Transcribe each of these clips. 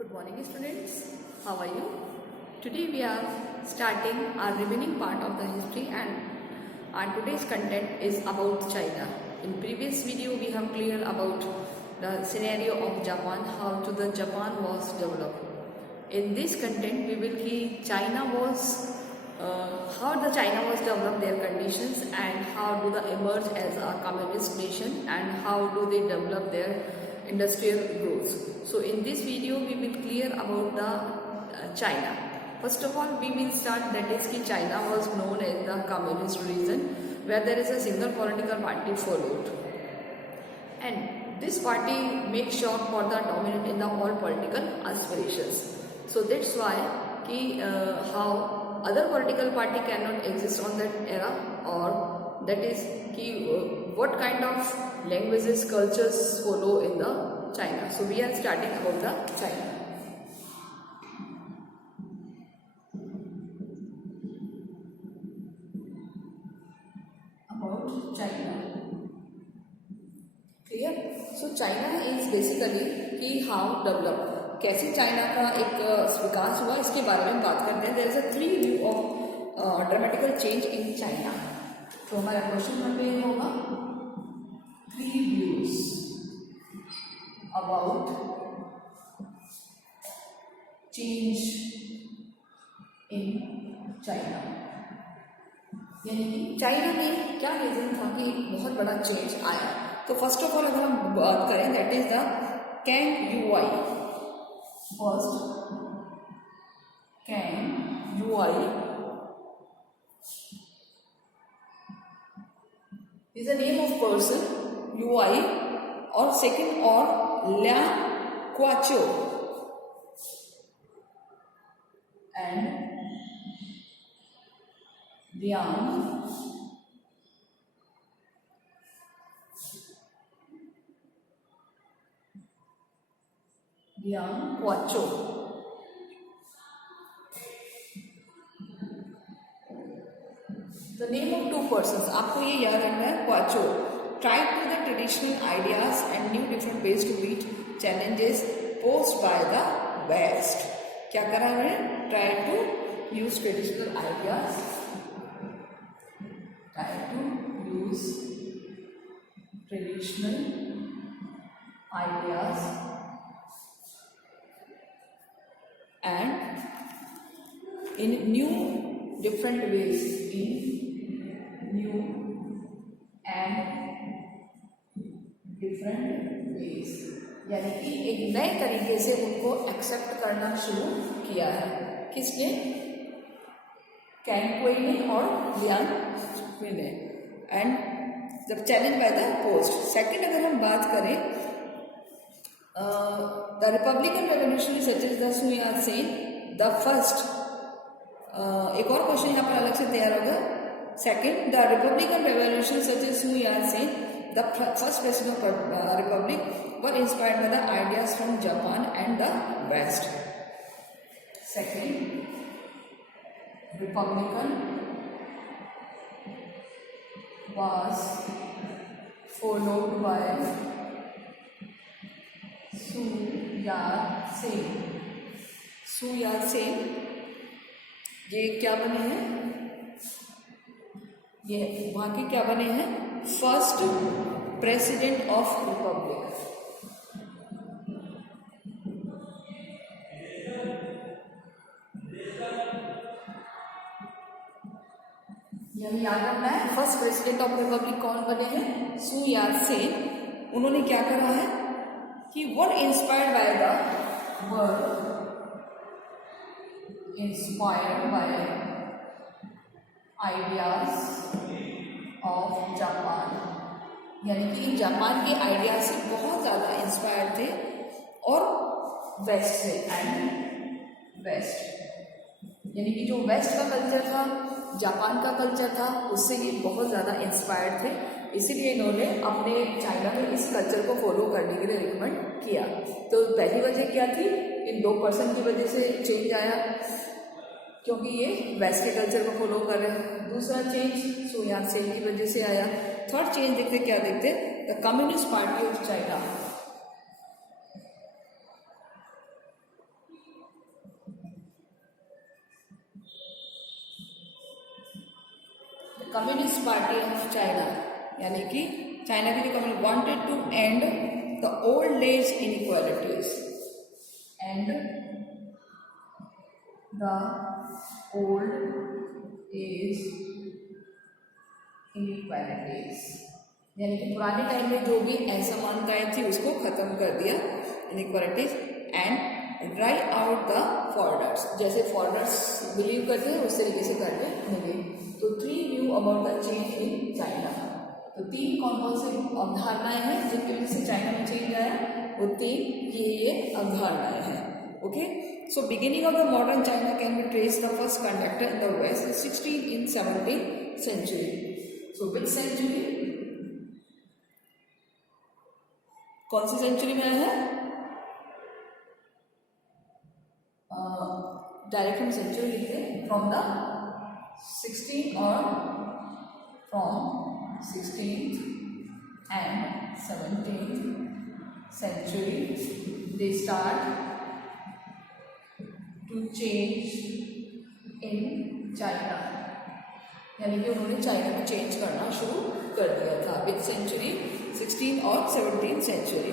Good morning students, how are you? Today we are starting our remaining part of the history and our today's content is about China. In previous video we have cleared about the scenario of Japan, how to the Japan was developed. In this content we will see China was how the China was developed, their conditions, and how do they emerge as a communist nation and how do they develop their industrial growth. So in this video we will clear about the China. First of all we will start that is कि China was known as the communist region where there is a single political party followed, and this party makes sure for the dominant in the all political aspirations. So that's why how other political party cannot exist on that era, or that is what kind of languages, cultures follow in the China. So we are starting about the China. About China. Clear? So China is basically how developed, कैसे China का एक विकास हुआ इसके बारे में बात करते हैं. There is a 3 view of dramatical change in China. तो हमारा क्वेश्चन नंबर ये होगा 3 views about change in China. यानी कि चाइना में क्या रीजन था कि बहुत बड़ा चेंज आया. तो फर्स्ट ऑफ ऑल अगर हम बात करें that is the Kang UI. First, Kang Yuai is the name of person, Yuai, or second or Liang Guoqiu, and Liang Guoqiu. The name of 2 persons. आपको ये याद रखना है. Guoqiu tried to the traditional ideas and new different ways to meet challenges posed by the West. क्या करा है? Tried to use traditional ideas. Tried to use traditional ideas and in new different ways, in new and different ways, यानी कि एक नए तरीके से उनको एक्सेप्ट करना शुरू किया है. किसने? कैंग युआई ने और लियांग गुओqiu ने. एंड जब challenge by the post. Second अगर हम बात करें the Republican revolutionary such as the Sun Yat-sen, the first. एक और क्वेश्चन यहाँ पर अलग से तैयार होगा. Second, the Republican revolution such as Sun Yat-sen, the first president of republic, were inspired by the ideas from Japan and the West. Second, Republican was followed by Sun Yat-sen. Sun Yat-sen ये क्या बने हैं? ये वहाँ के क्या बने हैं? First president of Republic. यानी याद रखना है फर्स्ट प्रेसिडेंट ऑफ रिपब्लिक कौन बने हैं? सुन यात-सेन. उन्होंने क्या करा है कि what inspired by the word inspired by ideas of Japan. यानी कि जापान के आइडिया से बहुत ज़्यादा इंस्पायर्ड थे और वेस्ट से. एंड वेस्ट यानी कि जो वेस्ट का कल्चर था, जापान का कल्चर था, उससे ये बहुत ज़्यादा इंस्पायर्ड थे. इसीलिए इन्होंने अपने चाइना में इस कल्चर को फॉलो करने के लिए रिकमेंड किया. तो पहली वजह क्या थी? इन 2% की वजह से चेंज आया क्योंकि ये वेस्ट के कल्चर को फॉलो कर रहे हैं. दूसरा चेंज सुन यात-सेन की वजह से आया. थर्ड चेंज देखते क्या देखते? The communist party of China. Communist party of China, यानी कि चाइना के जो communist wanted to end the old age inequalities, and the old age inequalities, यानी कि पुराने टाइम में जो भी असमानताएं थी उसको खत्म कर दिया, inequalities, and dry out the foreigners, जैसे फॉरनर्स बिलीव करते हैं उस तरीके से करने लगे। तो 3 knew about the change in China, तो 3 कौन कौन से अवधारणाएं हैं जिनकी वजह से चाइना में चेंज आया, वो 3 ये अवधारणाएं हैं। Okay, so beginning of the modern China can be trace the first conductor in the west 16 in 17th century। So which century, कौन सी सेंचुरी में आया है? डायरेक्ट हम सेंचुरी लिखते हैं, फ्रॉम द 16 और from 16th and 17th century they start to change in China, यानी कि उन्होंने चाइना को चेंज करना शुरू कर दिया था। विच सेंचुरी, 16 और 17th सेंचुरी।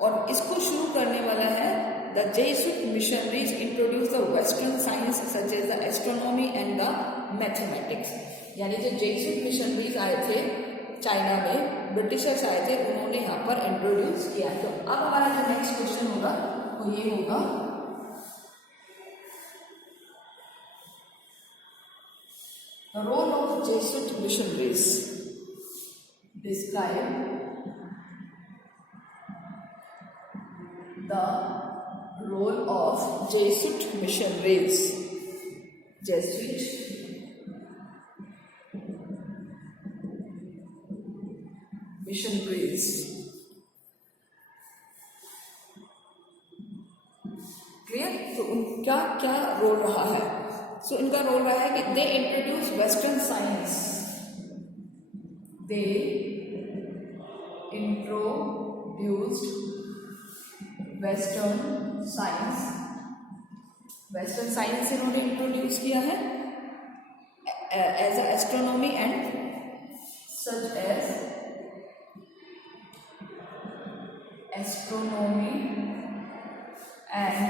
और इसको शुरू करने वाला है the Jesuit missionaries introduce the western science such as the astronomy and the mathematics, यानी जो जेसुइट मिशनरीज आए थे चाइना में, ब्रिटिशर्स आए थे, उन्होंने यहाँ पर इंट्रोड्यूस किया। तो अब हमारा जो नेक्स्ट क्वेश्चन होगा वो ये होगा, the role of Jesuit missionaries, describe the role of Jesuit missionaries, Jesuit missionaries, clear? तो उनका क्या रोल रहा है? सो इनका रोल रहा है कि they introduce western science, they introduced western science, western science इन्होंने इंट्रोड्यूस किया है as a astronomy and such as astronomy and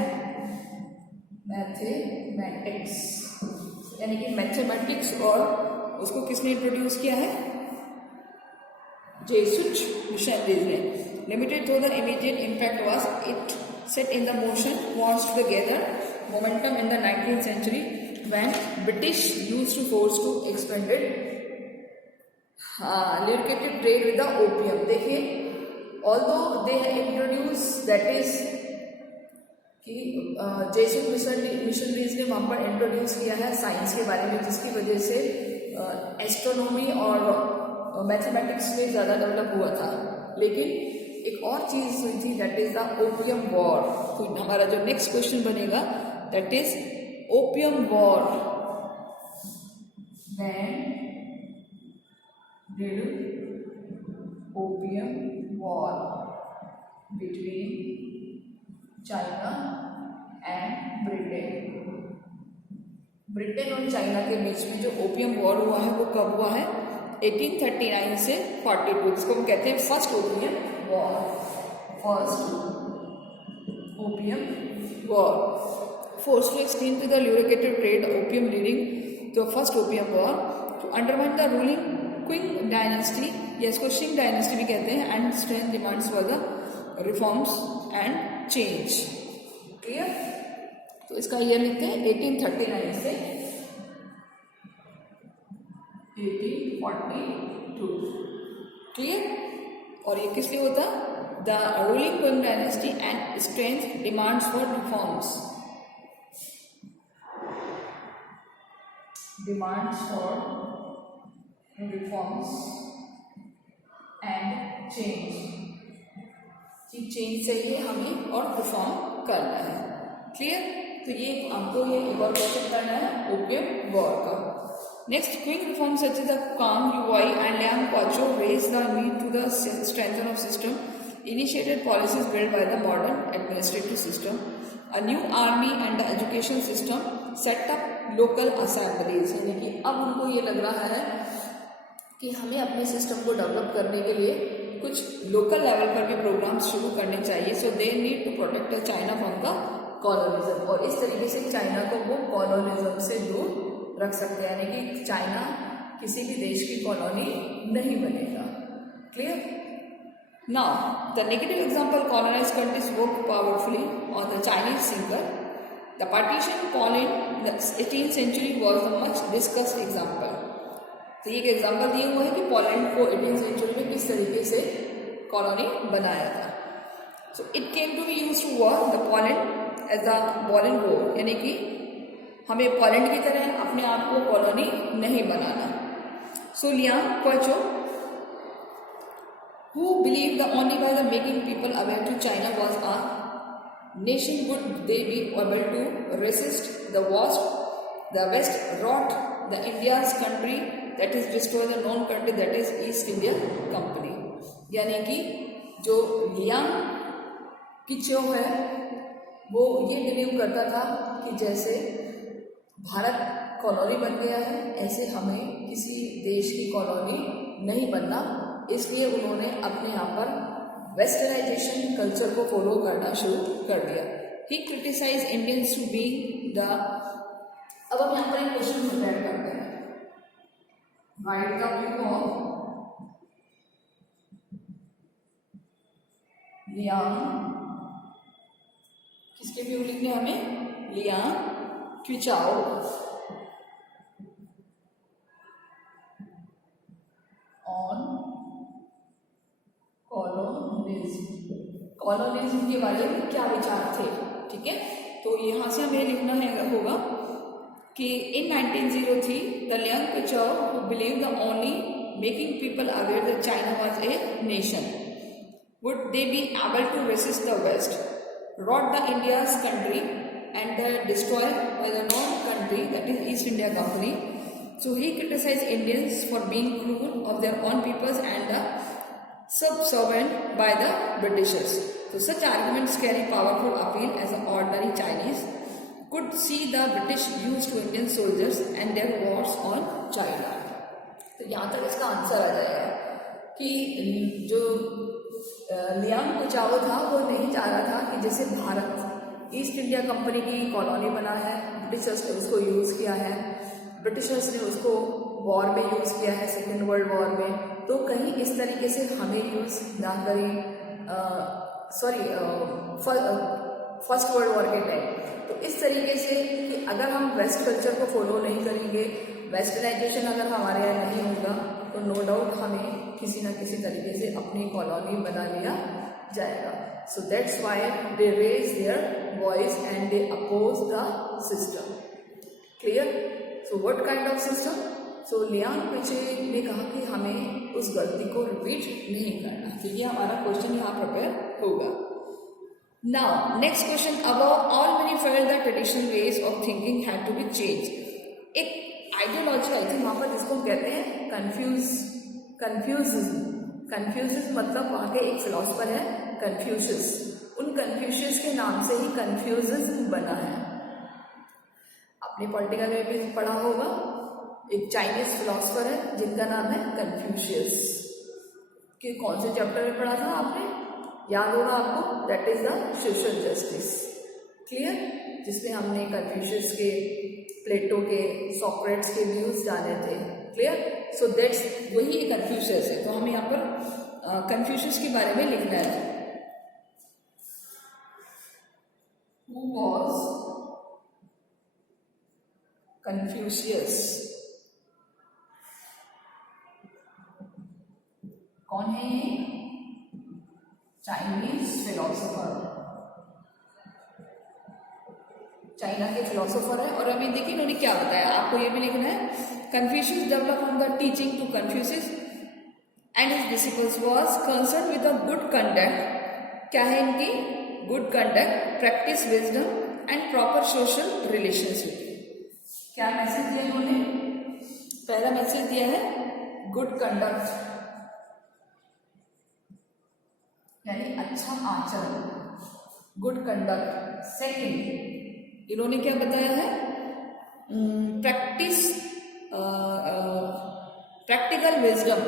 mathematics, यानी कि मैथमेटिक्स और उसको किसने इंट्रोड्यूस किया है? जेसुइट मिशनरीज ने। Limited through the immediate impact was it set in the motion wants to gather momentum in the 19th century when British used to force to expanded lucrative trade with the opium। देखिए, although they introduced, that is कि Jesuit missionaries ने वहाँ पर introduce किया है science के बारे में, जिसकी वजह से एस्ट्रोनॉमी और मैथमेटिक्स में ज़्यादा डेवलप हुआ था। लेकिन एक और चीज़ हुई थी, that is the opium war. तो हमारा जो नेक्स्ट क्वेश्चन बनेगा that is opium war. When did opium war between China and Britain, Britain और चाइना के बीच में जो ओपियम वॉर हुआ है वो कब हुआ है? 1839 से 42। इसको हम कहते हैं first opium war, first opium war. Forced to extend to the lucrative trade opium leading to a first opium war to undermine the ruling Qing dynasty, या इसको शिंग डायनेस्टी भी कहते हैं, and strength demands for the reforms and change। Clear? तो इसका year लिखते हैं 1839 से 1842। क्लियर? और ये किस लिए होता? The ruling Qing dynasty and strength demands for reforms, demands for reforms and change, कि चेंज चाहिए हमें और रिफॉर्म करना है। क्लियर? तो ये आपको ये एक और क्वेश्चन करना है ओपियम वॉर का। Next, quick reform such as the Kang Yuwei and Liang Qichao raise the need to the strengthen of system, initiated policies build by the modern administrative system, a new army and the education system, set up local assemblies. यानी कि अब उनको ये लग रहा है कि हमें अपने सिस्टम को डेवलप करने के लिए कुछ लोकल लेवल पर भी प्रोग्राम्स शुरू करने चाहिए. So they need to protect China from the colonialism. और इस तरीके से चाइना को वो कॉलोनिज्म से दूर रख सकते हैं, यानी कि चाइना किसी भी देश की कॉलोनी नहीं बनेगा. Clear? Now, the negative example colonized countries worked powerfully on the Chinese thinker. The partition Poland in the 18th century was the much discussed example. तो ये एक एग्जाम्पल दिया हुआ है कि पोलैंड को 18th सेंचुरी में किस तरीके से कॉलोनी बनाया था. So it came to be use to war the Poland as the Poland war, यानी कि हमें पोलैंड की तरह अपने आप को कॉलोनी नहीं बनाना. सो Liang क्वेचो who believed that only by the making people aware to China was a nation would they be able to resist the West wrought the India's country, that is destroy the known country, that is East India Company. यानी कि जो Liang किचो है वो ये believe करता था कि जैसे भारत कॉलोनी बन गया है ऐसे हमें किसी देश की कॉलोनी नहीं बनना. इसलिए उन्होंने अपने यहाँ पर वेस्टर्नाइजेशन कल्चर को फॉलो करना शुरू कर दिया. He criticize Indians to be the. अब हम यहाँ पर एक क्वेश्चन प्रिपेयर करते हैं. Write the view of Liang. किसके व्यू लिखने हमें? लियांग क्विचाओ ऑन कॉलोनिज्म के बारे में क्या विचार थे. ठीक है, तो यहाँ से हमें लिखना है होगा कि in 1903 the Liang Qichao who believe the only making people aware that China was a nation would they be able to resist the west wrought the India's country and destroyed by the known country, that is East India Company. So he criticized Indians for being cruel of their own peoples and subservient by the Britishers. So such arguments carry powerful appeal as an ordinary Chinese could see the British used to Indian soldiers and their wars on China. तो यहाँ तक इसका answer आ जाएगा कि जो Liang क्विचाओ था वो नहीं चाह रहा था कि जैसे भारत ईस्ट इंडिया कंपनी की कॉलोनी बना है, ब्रिटिशर्स ने उसको यूज़ किया है, ब्रिटिशर्स ने उसको वॉर में यूज़ किया है, सेकेंड वर्ल्ड वॉर में, तो कहीं इस तरीके से हमें यूज़ ना करें. फर्स्ट वर्ल्ड वॉर के टाइम. तो इस तरीके से कि अगर हम वेस्ट कल्चर को फॉलो नहीं करेंगे, वेस्टर्नाइजेशन अगर हमारे यहाँ नहीं होगा तो नो डाउट हमें किसी ना किसी तरीके से अपनी कॉलोनी बना लिया जाएगा. So that's why they raise their voice and they oppose the system. Clear? So what kind of system? So Liang Qichao ने कहा कि हमें उस गलती को रिपीट नहीं करना. तो ये हमारा क्वेश्चन यहाँ प्रिपेयर होगा. Now next question. About all many felt the traditional ways of thinking had to be change. एक आइडियोलॉजी आई थी वहाँ पर जिसको कहते हैं कन्फ्यूजिज्म. मतलब वहाँ के एक फिलोसफर है कन्फ्यूशियस. उन कन्फ्यूशियस के नाम से ही कन्फ्यूजिज्म बना है. आपने पॉलिटिकल में भी पढ़ा होगा, एक चाइनीज फिलोसफर है जिनका नाम है कन्फ्यूशियस. कि कौन से चैप्टर में पढ़ा था आपने? याद होगा आपको, that is the social justice. Clear? जिसमें हमने कन्फ्यूशियस के, प्लेटो के, सोक्रेट्स के व्यूज जाने थे. क्लियर? सो दैट्स वही कन्फ्यूशियस है. तो हमें यहाँ पर कन्फ्यूशियस के बारे में लिखना है. Who was Confucius? कौन है ये? Chinese philosopher. चाइना के फिलोसोफर है. और अभी देखिए इन्होंने क्या बताया, आपको ये भी लिखना है. Confucius developed from the teaching to Confucius and his disciples was concerned with the good conduct. क्या है इनकी? Good conduct, practice wisdom and proper social relationship. क्या मैसेज दिया इन्होंने? पहला मैसेज दिया है गुड कंडक्ट, यानी अच्छा आचरण, गुड कंडक्ट. सेकंड इन्होंने क्या बताया है? Practice Practical wisdom.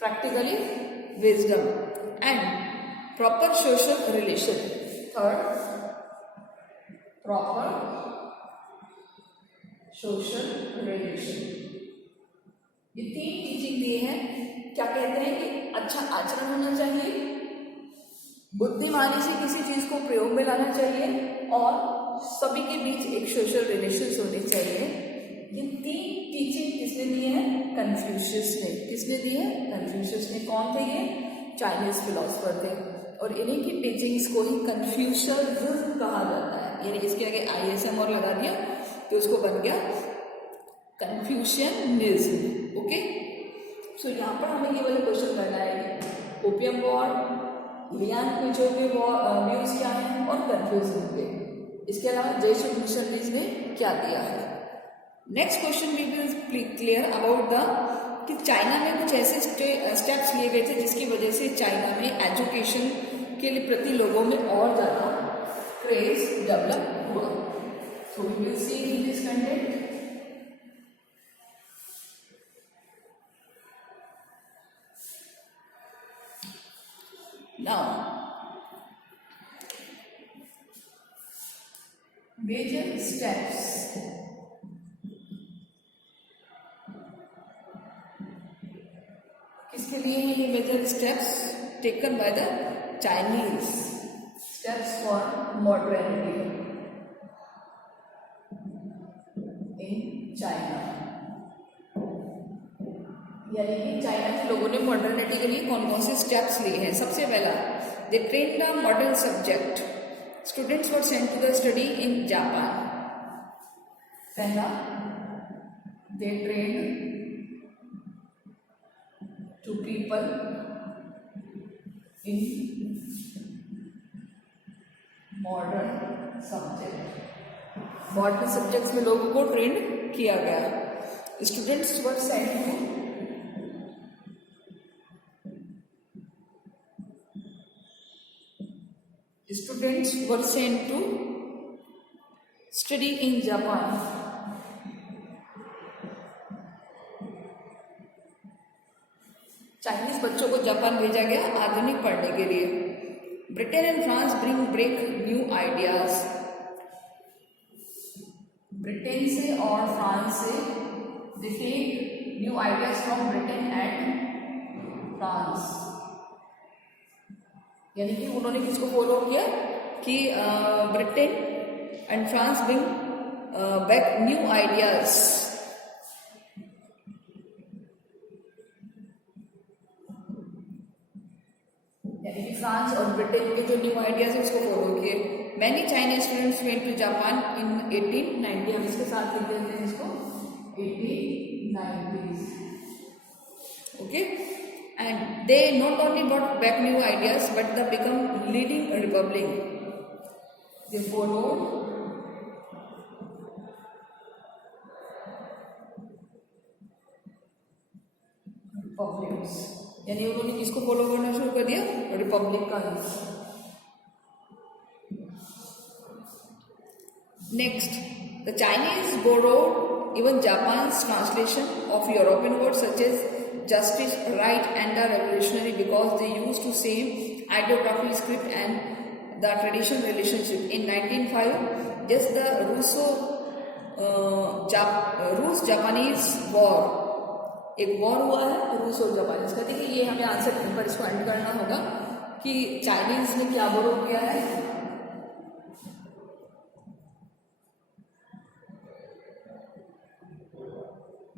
Practically wisdom. And proper social relation. Third, proper social relation. ये 3 टीचिंग दिए हैं. क्या कहते हैं कि अच्छा आचरण होना चाहिए, बुद्धिमानी से किसी चीज को प्रयोग में लाना चाहिए और सभी के बीच एक सोशल रिलेशंस होने चाहिए. ये 3 टीचिंग किसने दिए हैं? कन्फ्यूशियस ने. किसने दिए हैं? कन्फ्यूशियस ने. कौन थे ये? चाइनीज फिलोसफर थे. और इन्हीं की टीचिंग्स को ही कन्फ्यूशियनिज्म कहा जाता है. यानी इसके आगे ISM और लगा दिया तो उसको बन गया कन्फ्यूशियनिज्म. ओके, सो यहाँ पर हमें ये वाला क्वेश्चन करना है कि ओपियम वॉर, लियान क्विचो के व्यूज क्या हैं और कन्फ्यूजन के. इसके अलावा जेसुन मिशनरीज ने क्या दिया है. Next question we will clear about the कि चाइना में कुछ ऐसे स्टेप्स लिए गए थे जिसकी वजह से चाइना में एजुकेशन के लिए प्रति लोगों में और ज़्यादा क्रेज डेवलप हुआ. So we will see in this content. Now major steps. किसके लिए हैं ये major steps taken by the Chinese? Steps for modernity in China. यानी कि चाइना के लोगों ने मॉडर्निटी के लिए कौन कौन से स्टेप्स लिए हैं. सबसे पहला, they train the modern subject. Students were sent to the study in Japan. पहला, they train to people in modern subject. Modern subjects में लोगों को ट्रेन किया गया. Students were sent to study in Japan. Chinese बच्चों को Japan भेजा गया आधुनिक पढ़ने के लिए. Britain and France break new ideas. Britain से और फ्रांस से they take new ideas from Britain and France. यानी कि उन्होंने किसको फॉलो किया कि Britain and France bring back new ideas. France और ब्रिटेन के जो न्यू आइडियाज है उसको फॉलो किए. Many Chinese students went to Japan in 1890. हम इसके साथ लिख देते हैं इसको 1890s. Okay, and they not only brought back new ideas but the become leading republic. They followed republics. यानी उन्होंने किसको फॉलो करना शुरू कर दिया? रिपब्लिक का. Next, the Chinese borrowed even Japan's translation of European words such as justice, right and the revolutionary because they used to same ideography, script and the traditional relationship. In 1905, just the रूस-जापानीज war, एक war हुआ है रूस और Japan का. देखिए ये हमें answer पर इसको एंड करना होगा कि चाइनीज ने क्या बोरो किया है.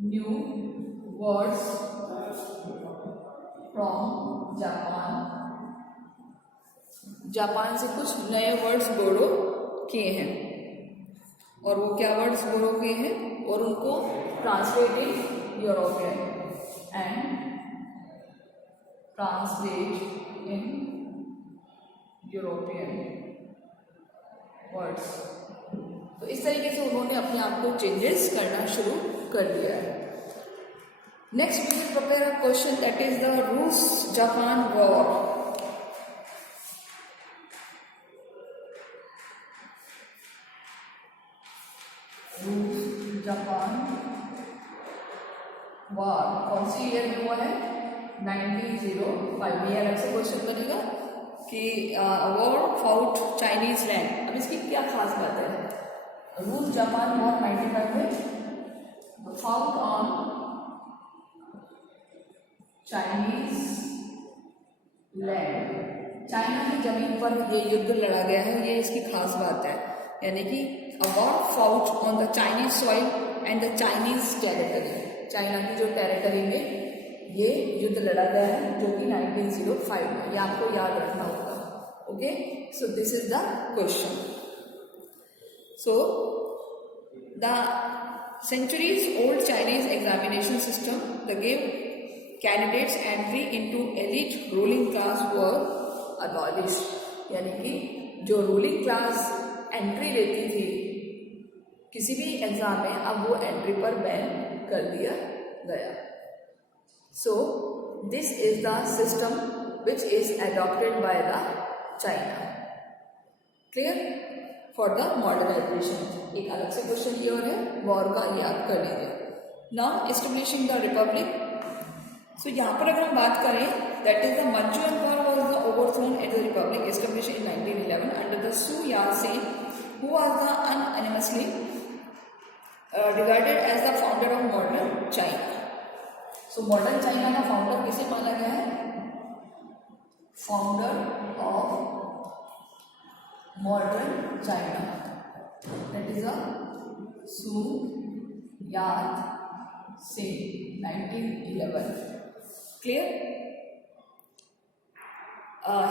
New words from Japan. Japan से कुछ नए वर्ड्स बोरो किए हैं. और वो क्या वर्ड्स बोरो किए हैं और उनको translate in European and translate in European words. तो इस तरीके से उन्होंने अपने आप को चेंजेस करना शुरू कर दिया है. Next we will prepare a question that is the रूस जापान वॉर. वॉर कौन सी ईयर में हुआ है? 1905 में। अलग से क्वेश्चन बनेगा कि वॉर फाउट चाइनीज लैंड। अब इसकी क्या खास बात है? रूस जापान वॉर 95 में fought on Chinese land, China की जमीन पर ये युद्ध लड़ा गया है, ये इसकी खास बात है। यानी कि a war fought on the Chinese soil and the Chinese territory, China की जो टेरिटरी में ये युद्ध लड़ा गया है जो कि 1905 में, ये आपको याद रखना होगा। Okay, so this is the question. So the centuries old Chinese examination system that gave candidates entry into elite ruling class were abolished। यानी कि जो रूलिंग क्लास एंट्री लेती थी किसी भी एग्जाम में, अब वो एंट्री पर बैन कर दिया गया। So this is the system which is adopted by the China. Clear? For the modernisation. एक अलग से क्वेश्चन ये और है वॉर का, याद कर लीजिए। Now establishing the republic. So यहाँ पर अगर हम बात करें, that is the Manchu empire was the overthrown at the republic established in 1911 under the Sun Yatsen who was the unanimously regarded as the founder of modern China. So modern China का founder किसे माना गया है? Founder of modern China, that is a Sun Yatsen 1911। Clear?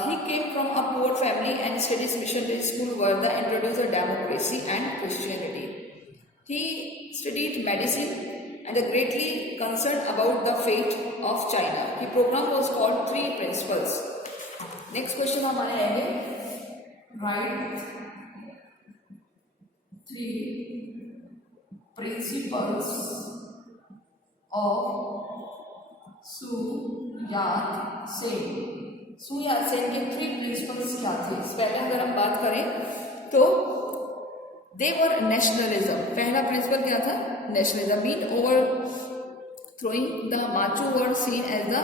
He came from a poor family and studied his missionary school where they introduced democracy and Christianity. He studied medicine and was greatly concerned about the fate of China. His program was called Three Principles. Next question हमारे आएंगे, write three principles of सू यात्सेन। सू यात्सेन के 3 principles क्या थे? पहले अगर हम बात करें तो दे वर नेशनलिज्म। पहला प्रिंसिपल क्या था? Nationalism. Mean over throwing the Manchu were seen as the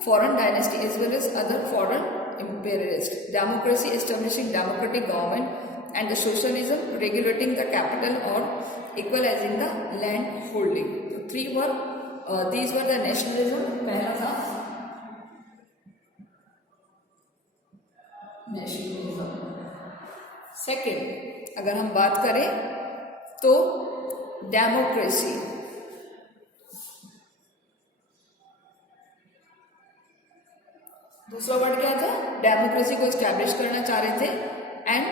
foreign dynasty as well as other foreign imperialists. Democracy, establishing democratic government, and the socialism, regulating the capital or equalizing the land holding. So three were these were the nationalism. पहला था nationalism. Second अगर हम बात करें तो democracy. दूसरा word क्या था? डेमोक्रेसी को एस्टैब्लिश करना चाह रहे थे। And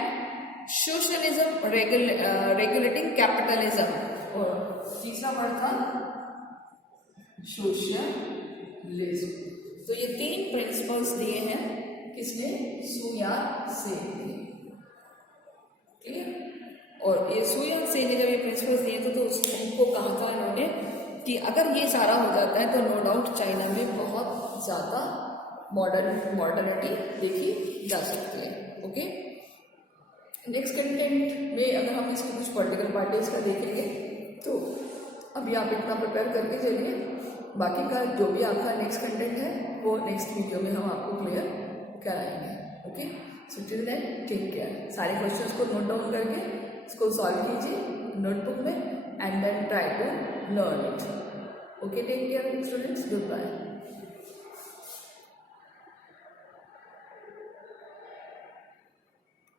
socialism, regulating capitalism. और तीसरा वर्ड था सोशलिज्म। तो ये 3 प्रिंसिपल्स दिए हैं किसने? सू यात्सेन ने। क्लियर? और ये सू यात्सेन ने जब ये प्रिंसिपल्स दिए थे तो उनको कहा था इन्होंने कि अगर ये सारा हो जाता है तो नो डाउट चाइना में बहुत ज़्यादा मॉडर्निटी देखी जा सकती है। ओके, नेक्स्ट कंटेंट में अगर हम इसकी कुछ पॉलिटिकल पार्टीज का देखेंगे तो अभी आप इतना प्रिपेयर करके चलिए, बाकी का जो भी आपका नेक्स्ट कंटेंट है वो नेक्स्ट वीडियो में हम आपको क्लियर कराएंगे। Okay, so till then take care. सारे क्वेश्चंस को नोट डाउन करके इसको सॉल्व कीजिए नोटबुक में and then try to learn it. Okay, take care students, good bye.